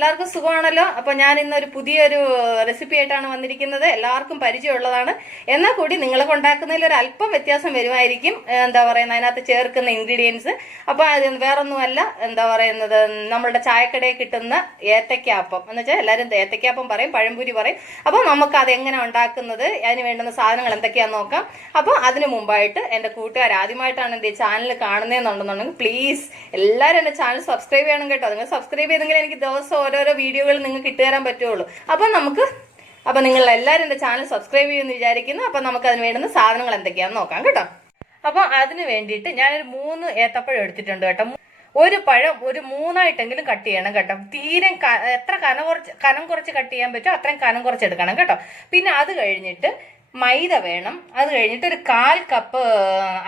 എല്ലാവർക്കും സുഖമാണല്ലോ. അപ്പൊ ഞാൻ ഇന്നൊരു പുതിയൊരു റെസിപ്പി ആയിട്ടാണ് വന്നിരിക്കുന്നത്. എല്ലാവർക്കും പരിചയമുള്ളതാണ്, എന്നാൽ കൂടി നിങ്ങളൊക്കെ ഉണ്ടാക്കുന്നതിൽ ഒരു അല്പം വ്യത്യാസം വരുമായിരിക്കും. എന്താ പറയുന്നത്, അതിനകത്ത് ചേർക്കുന്ന ഇൻഗ്രീഡിയൻസ്. അപ്പൊ അത് വേറൊന്നുമല്ല, എന്താ പറയുന്നത്, നമ്മളുടെ ചായക്കടയിൽ കിട്ടുന്ന ഏത്തയ്ക്കാപ്പം എന്ന് വെച്ചാൽ എല്ലാവരും ഏത്തയ്ക്കാപ്പം പറയും, പഴംപൊരി പറയും. അപ്പൊ നമുക്ക് അത് എങ്ങനെ ഉണ്ടാക്കുന്നത്, അതിന് വേണ്ടുന്ന സാധനങ്ങൾ എന്തൊക്കെയാന്ന് നോക്കാം. അപ്പൊ അതിനു മുമ്പായിട്ട് എന്റെ കൂട്ടുകാർ ആദ്യമായിട്ടാണ് എന്റെ ചാനൽ കാണുന്നതെന്നുണ്ടെന്നുണ്ടെങ്കിൽ പ്ലീസ് എല്ലാവരും എന്റെ ചാനൽ സബ്സ്ക്രൈബ് ചെയ്യണം കേട്ടോ. നിങ്ങൾ സബ്സ്ക്രൈബ് ചെയ്തെങ്കിൽ എനിക്ക് ദിവസം ഓരോരോ വീഡിയോകൾ നിങ്ങൾക്ക് ഇട്ടുതരാൻ പറ്റുള്ളൂ. അപ്പൊ നിങ്ങൾ എല്ലാവരും എന്റെ ചാനൽ സബ്സ്ക്രൈബ് ചെയ്യുമെന്ന് വിചാരിക്കുന്നു. അപ്പൊ നമുക്ക് അതിന് വേണ്ടുന്ന സാധനങ്ങൾ എന്തൊക്കെയാന്ന് നോക്കാം കേട്ടോ. അപ്പൊ അതിന് വേണ്ടിയിട്ട് ഞാനൊരു 3 ഏത്തപ്പഴം എടുത്തിട്ടുണ്ട് കേട്ടോ. ഒരു പഴം ഒരു 3ആയിട്ടെങ്കിലും കട്ട് ചെയ്യണം കേട്ടോ. തീരെ എത്ര കനം കുറച്ച് കട്ട് ചെയ്യാൻ പറ്റുമോ അത്രയും കനം കുറച്ച് എടുക്കണം കേട്ടോ. പിന്നെ അത് കഴിഞ്ഞിട്ട് മൈദ വേണം. അത് കഴിഞ്ഞിട്ട് ഒരു 1/4 കപ്പ്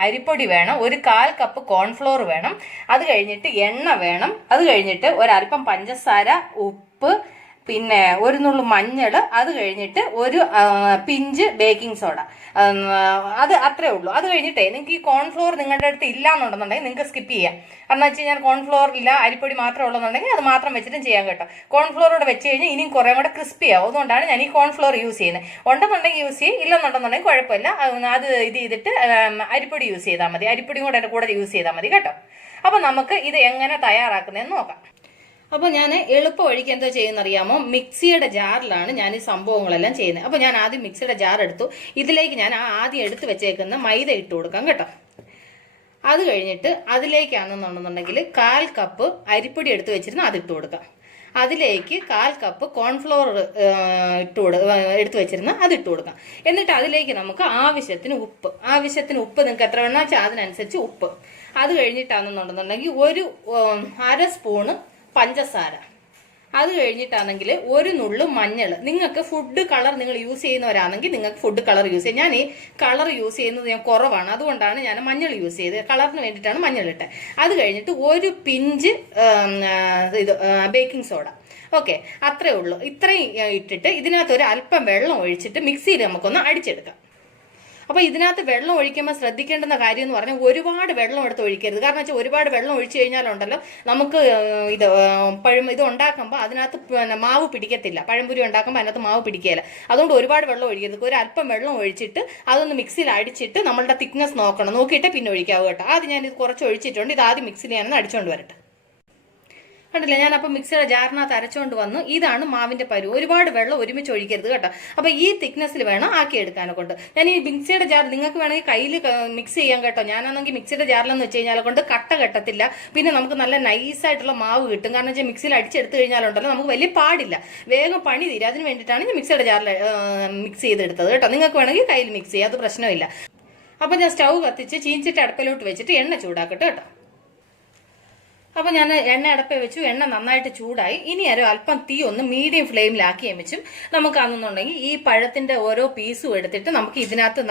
അരിപ്പൊടി വേണം. ഒരു 1/4 കപ്പ് കോൺഫ്ലോർ വേണം. അത് കഴിഞ്ഞിട്ട് എണ്ണ വേണം. അത് കഴിഞ്ഞിട്ട് ഒരല്പം പഞ്ചസാര, ഉപ്പ്, പിന്നെ ഒരു നുള്ളു മഞ്ഞൾ, അത് കഴിഞ്ഞിട്ട് ഒരു പിഞ്ച് ബേക്കിംഗ് സോഡ. അത് അത്രേ ഉള്ളൂ. അത് കഴിഞ്ഞിട്ടേ നിങ്ങൾക്ക് ഈ കോൺഫ്ലോർ നിങ്ങളുടെ അടുത്ത് ഇല്ല എന്നുണ്ടെന്നുണ്ടെങ്കിൽ നിങ്ങൾക്ക് സ്കിപ്പ് ചെയ്യാം. കാരണം വെച്ച് കഴിഞ്ഞാൽ കോൺഫ്ലോർ ഇല്ല, അരിപ്പൊടി മാത്രമേ ഉള്ളതെന്നുണ്ടെങ്കിൽ അത് മാത്രം വെച്ചിട്ടും ചെയ്യാം കേട്ടോ. കോൺഫ്ലോറോടെ വെച്ച് കഴിഞ്ഞാൽ ഇനിയും കുറേ കൂടെ ക്രിസ്പി ആവും. അതുകൊണ്ടാണ് ഞാൻ ഈ കോൺഫ്ലോർ യൂസ് ചെയ്യുന്നത്. ഉണ്ടെന്നുണ്ടെങ്കിൽ യൂസ് ചെയ്യും, ഇല്ലെന്നുണ്ടെന്നുണ്ടെങ്കിൽ കുഴപ്പമില്ല. അത് ഇത് ചെയ്തിട്ട് അരിപ്പൊടി യൂസ് ചെയ്താൽ മതി. അരിപ്പൊടിയും കൂടെ അതിൻ്റെ കൂടെ യൂസ് ചെയ്താൽ മതി കേട്ടോ. അപ്പം നമുക്ക് ഇത് എങ്ങനെ തയ്യാറാക്കുന്നതെന്ന് നോക്കാം. അപ്പോൾ ഞാൻ എളുപ്പ വഴിക്ക് എന്താ ചെയ്യുന്നറിയാമോ, മിക്സിയുടെ ജാറിലാണ് ഞാൻ ഈ സംഭവങ്ങളെല്ലാം ചെയ്യുന്നത്. അപ്പോൾ ഞാൻ ആദ്യം മിക്സിയുടെ ജാർ എടുത്തു. ഇതിലേക്ക് ഞാൻ ആദ്യം എടുത്ത് വെച്ചേക്കുന്ന മൈദ ഇട്ട് കൊടുക്കാം കേട്ടോ. അത് കഴിഞ്ഞിട്ട് അതിലേക്കാണെന്നുണ്ടെന്നുണ്ടെങ്കിൽ 1/4 കപ്പ് അരിപ്പൊടി എടുത്ത് വെച്ചിരുന്ന അതിട്ട് കൊടുക്കാം. അതിലേക്ക് 1/4 കപ്പ് കോൺഫ്ലോർ എടുത്ത് വെച്ചിരുന്ന അതിട്ട് കൊടുക്കാം. എന്നിട്ട് അതിലേക്ക് നമുക്ക് ആവശ്യത്തിന് ഉപ്പ് നിങ്ങൾക്ക് എത്ര വേണമെന്ന് വെച്ചാൽ അതിനനുസരിച്ച് ഉപ്പ്. അത് കഴിഞ്ഞിട്ടാണെന്നുണ്ടെന്നുണ്ടെങ്കിൽ ഒരു 1/2 സ്പൂണ് പഞ്ചസാര. അത് കഴിഞ്ഞിട്ടാണെങ്കിൽ ഒരു നുള്ളു മഞ്ഞൾ. നിങ്ങൾക്ക് ഫുഡ് കളർ നിങ്ങൾ യൂസ് ചെയ്യുന്നവരാണെങ്കിൽ നിങ്ങൾക്ക് ഫുഡ് കളർ യൂസ് ചെയ്യാം. ഞാൻ ഈ കളർ യൂസ് ചെയ്യുന്നത് ഞാൻ കുറവാണ്, അതുകൊണ്ടാണ് ഞാൻ മഞ്ഞൾ യൂസ് ചെയ്തത്. കളറിന് വേണ്ടിയിട്ടാണ് മഞ്ഞൾ ഇട്ടത്. അത് കഴിഞ്ഞിട്ട് ഒരു പിഞ്ച് ബേക്കിംഗ് സോഡ. ഓക്കെ, അത്രേ ഉള്ളൂ. ഇത്രയും ഇട്ടിട്ട് ഇതിനകത്ത് ഒരു അല്പം വെള്ളം ഒഴിച്ചിട്ട് മിക്സിയിൽ നമുക്കൊന്ന് അടിച്ചെടുക്കാം. അപ്പൊ ഇതിനകത്ത് വെള്ളം ഒഴിക്കുമ്പോൾ ശ്രദ്ധിക്കേണ്ടുന്ന കാര്യം എന്ന് പറഞ്ഞാൽ ഒരുപാട് വെള്ളം എടുത്ത് ഒഴിക്കരുത്. കാരണം വെച്ചാൽ ഒരുപാട് വെള്ളം ഒഴിച്ചു കഴിഞ്ഞാലുണ്ടല്ലോ നമുക്ക് ഇത് ഉണ്ടാക്കുമ്പോൾ അതിനകത്ത് മാവ് പിടിക്കത്തില്ല. പഴംപൊരി ഉണ്ടാക്കുമ്പോൾ അതിനകത്ത് മാവ് പിടിക്കുകയില്ല. അതുകൊണ്ട് ഒരുപാട് വെള്ളം ഒഴിക്കരുത്. ഒരു അല്പം വെള്ളം ഒഴിച്ചിട്ട് അതൊന്ന് മിക്സിയിൽ അടിച്ചിട്ട് നമ്മളുടെ തിക്നെസ് നോക്കണം. നോക്കിയിട്ട് പിന്നെ ഒഴിക്കാവൂ കേട്ടോ. ആദ്യം ഞാനിത് കുറച്ച് ഒഴിച്ചിട്ടുണ്ട്. ഇത് ആദ്യം മിക്സിയിൽ ഞാനൊന്ന് അടിച്ചുകൊണ്ട് വരട്ടെ. കണ്ടില്ല, ഞാനപ്പോൾ മിക്സിയുടെ ജാറിനകത്ത് അരച്ചുകൊണ്ട് വന്നു. ഇതാണ് മാവിന്റെ പരുവ്. ഒരുപാട് വെള്ളം ഒരുമിച്ച് ഒഴിക്കരുത് കേട്ടോ. അപ്പൊ ഈ തിക്നെസ്സിൽ വേണം ആക്കി എടുക്കാനെ കൊണ്ട്. ഞാൻ ഈ മിക്സിയുടെ ജാർ നിങ്ങൾക്ക് വേണമെങ്കിൽ കയ്യിൽ മിക്സ് ചെയ്യാൻ കേട്ടോ. ഞാനാണെങ്കിൽ മിക്സിയുടെ ജാറിലെന്ന് വെച്ച് കഴിഞ്ഞാൽ കൊണ്ട് കട്ട കെട്ടത്തില്ല. പിന്നെ നമുക്ക് നല്ല നൈസായിട്ടുള്ള മാവ് കിട്ടും. കാരണം വെച്ചാൽ മിക്സിയിൽ അടിച്ചെടുത്ത് കഴിഞ്ഞാലുണ്ടല്ലോ നമുക്ക് വലിയ പാടില്ല, വേഗം പണി തീരും. അതിന് വേണ്ടിയിട്ടാണ് ഞാൻ മിക്സിയുടെ ജാറിൽ മിക്സ് ചെയ്തെടുത്തത് കേട്ടോ. നിങ്ങൾക്ക് വേണമെങ്കിൽ കയ്യിൽ മിക്സ് ചെയ്യാം, അത് പ്രശ്നമില്ല. അപ്പൊ ഞാൻ സ്റ്റൗ കത്തിച്ച് ചീഞ്ചിട്ട് അടുപ്പിലോട്ട് വെച്ചിട്ട് എണ്ണ ചൂടാക്കട്ടെ കേട്ടോ. അപ്പൊ ഞാൻ എണ്ണ അടപ്പേ വെച്ചു. എണ്ണ നന്നായിട്ട് ചൂടായി. ഇനി അല്പം തീ ഒന്ന് മീഡിയം ഫ്ലെയിമിലാക്കി വെച്ചും നമുക്കാണെന്നുണ്ടെങ്കിൽ ഈ പഴത്തിന്റെ ഓരോ പീസും എടുത്തിട്ട് നമുക്ക് ഇതിനകത്ത്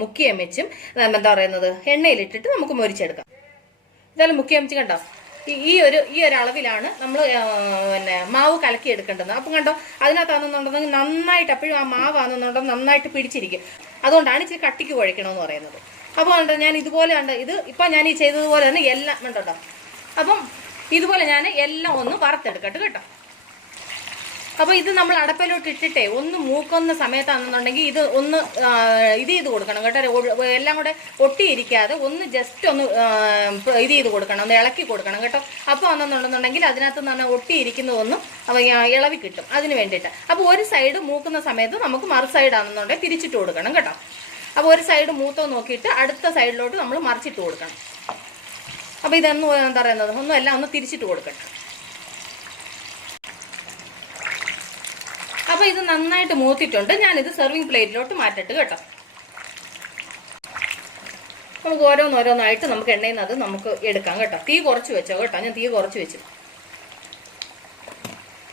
മുക്കി വെച്ചും എന്താ പറയുന്നത് എണ്ണയിലിട്ടിട്ട് നമുക്ക് മൊരിച്ചെടുക്കാം. ഇതായാലും മുക്കി വെച്ച് കണ്ടോ, ഈ ഒരു അളവിലാണ് നമ്മൾ മാവ് കലക്കി എടുക്കേണ്ടത്. അപ്പം കണ്ടോ, അതിനകത്താണെന്നുണ്ടെങ്കിൽ നന്നായിട്ട് അപ്പോഴും ആ മാവാണെന്നുണ്ടെങ്കിൽ നന്നായിട്ട് പിടിച്ചിരിക്കും. അതുകൊണ്ടാണ് ഇച്ചിരി കട്ടിക്ക് കുഴക്കണമെന്ന് പറയുന്നത്. അപ്പോൾ ഞാൻ ഇതുപോലെ ഇത് ഇപ്പം ഞാൻ ഈ ചെയ്തതുപോലെ തന്നെ എല്ലാം ഉണ്ടോ. അപ്പം ഇതുപോലെ ഞാൻ എല്ലാം ഒന്ന് വറുത്തെടുക്കട്ടെ കേട്ടോ. അപ്പൊ ഇത് നമ്മൾ അടപ്പിലോട്ട് ഇട്ടിട്ടേ ഒന്ന് മൂക്കുന്ന സമയത്താണെന്നുണ്ടെങ്കിൽ ഇത് ഒന്ന് ഇത് ചെയ്ത് കൊടുക്കണം കേട്ടോ. എല്ലാം കൂടെ ഒട്ടിയിരിക്കാതെ ഒന്ന് ജസ്റ്റ് ഒന്ന് ഇത് ചെയ്ത് കൊടുക്കണം, ഒന്ന് ഇളക്കി കൊടുക്കണം കേട്ടോ. അപ്പോൾ ഒന്നെന്നുണ്ടെന്നുണ്ടെങ്കിൽ അതിനകത്ത് നിന്ന് ഒട്ടിയിരിക്കുന്നതൊന്നും ഇളവി കിട്ടും. അതിന് വേണ്ടിയിട്ട് അപ്പോൾ ഒരു സൈഡ് മൂക്കുന്ന സമയത്ത് നമുക്ക് മറു സൈഡാണെന്നുണ്ടെങ്കിൽ തിരിച്ചിട്ട് കൊടുക്കണം കേട്ടോ. അപ്പോൾ ഒരു സൈഡ് മൂത്തോ നോക്കിയിട്ട് അടുത്ത സൈഡിലോട്ട് നമ്മൾ മറിച്ചിട്ട് കൊടുക്കണം. അപ്പൊ ഇതൊന്നും എന്താ പറയുന്നത് ഒന്നും എല്ലാം ഒന്ന് തിരിച്ചിട്ട് കൊടുക്കട്ടെ. അപ്പൊ ഇത് നന്നായിട്ട് മൂത്തിട്ടുണ്ട്. ഞാനിത് സെർവിങ് പ്ലേറ്റിലോട്ട് മാറ്റട്ട് കേട്ടോ. നമുക്ക് ഓരോന്നോരോന്നായിട്ട് നമുക്ക് എണ്ണയിൽ നിന്ന് അത് നമുക്ക് എടുക്കാം കേട്ടോ. തീ കുറച്ച് വെച്ചോ കേട്ടോ, ഞാൻ തീ കുറച്ച് വെച്ചു.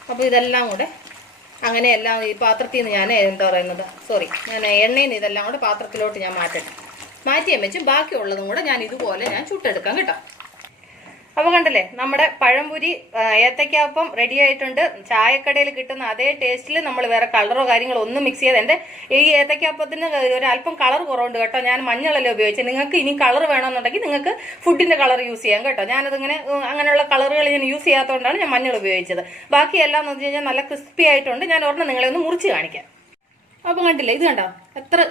അപ്പൊ ഇതെല്ലാം കൂടെ അങ്ങനെ എല്ലാം ഈ പാത്രത്തിൽ നിന്ന് ഞാൻ എന്താ പറയുന്നത് ഞാൻ എണ്ണയിൽ നിന്ന് ഇതെല്ലാം കൂടെ പാത്രത്തിലോട്ട് ഞാൻ മാറ്റട്ടെ. മാറ്റി വെച്ച് ബാക്കിയുള്ളതും കൂടെ ഞാൻ ഇതുപോലെ ചുട്ടെടുക്കാം കേട്ടോ. അപ്പൊ കണ്ടില്ലേ നമ്മുടെ പഴംപൊരി ഏത്തയ്ക്കാപ്പം റെഡി ആയിട്ടുണ്ട്. ചായക്കടയിൽ കിട്ടുന്ന അതേ ടേസ്റ്റിൽ നമ്മൾ വേറെ കളറോ കാര്യങ്ങളോ ഒന്നും മിക്സ് ചെയ്ത്. എന്റെ ഈ ഏത്തയ്ക്കാപ്പത്തിന് ഒരു അല്പം കളർ കുറവുണ്ട് കേട്ടോ. ഞാൻ മഞ്ഞളല്ലേ ഉപയോഗിച്ചത്. നിങ്ങൾക്ക് ഇനി കളർ വേണമെന്നുണ്ടെങ്കിൽ നിങ്ങൾക്ക് ഫുഡിന്റെ കളർ യൂസ് ചെയ്യാം കേട്ടോ. ഞാനതിങ്ങനെ അങ്ങനെയുള്ള കളറുകൾ ഞാൻ യൂസ് ചെയ്യാത്തതുകൊണ്ടാണ് ഞാൻ മഞ്ഞൾ ഉപയോഗിച്ചത്. ബാക്കിയെല്ലാം എന്ന് വെച്ച് കഴിഞ്ഞാൽ നല്ല ക്രിസ്പി ആയിട്ടുണ്ട്. ഞാൻ ഒരെണ്ണം നിങ്ങളെ ഒന്ന് മുറിച്ച് കാണിക്കാം. അപ്പൊ കണ്ടില്ലേ, ഇത് കണ്ടോ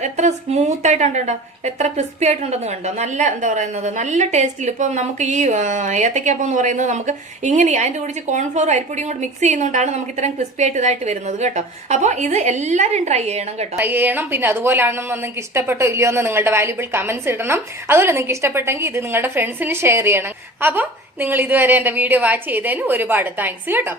എത്ര സ്മൂത്ത് ആയിട്ടുണ്ട്, കണ്ടോ എത്ര ക്രിസ്പി ആയിട്ടുണ്ടെന്ന് കണ്ടോ. നല്ല എന്താ പറയുന്നത്, നല്ല ടേസ്റ്റിൽ. ഇപ്പൊ നമുക്ക് ഈ ഏത്തയ്ക്കാപ്പം എന്ന് പറയുന്നത് നമുക്ക് ഇങ്ങനെ അതിന്റെ കൂടി കോൺഫ്ലോർ അരിപ്പൊടിയും കൂടി മിക്സ് ചെയ്യുന്നതുകൊണ്ടാണ് നമുക്ക് ഇത്രയും ക്രിസ്പി ആയിട്ട് ഇതായിട്ട് വരുന്നത് കേട്ടോ. അപ്പൊ ഇത് എല്ലാവരും ട്രൈ ചെയ്യണം കേട്ടോ, ട്രൈ ചെയ്യണം. പിന്നെ അതുപോലാണെന്ന് നിങ്ങൾക്ക് ഇഷ്ടപ്പെട്ടോ ഇല്ലയോ എന്ന് നിങ്ങളുടെ വാല്യുബിൾ കമന്റ്സ് ഇടണം. അതുപോലെ നിങ്ങൾക്ക് ഇഷ്ടപ്പെട്ടെങ്കിൽ ഇത് നിങ്ങളുടെ ഫ്രണ്ട്സിന് ഷെയർ ചെയ്യണം. അപ്പോൾ നിങ്ങൾ ഇതുവരെ എന്റെ വീഡിയോ വാച്ച് ചെയ്തതിന് ഒരുപാട് താങ്ക്സ് കേട്ടോ.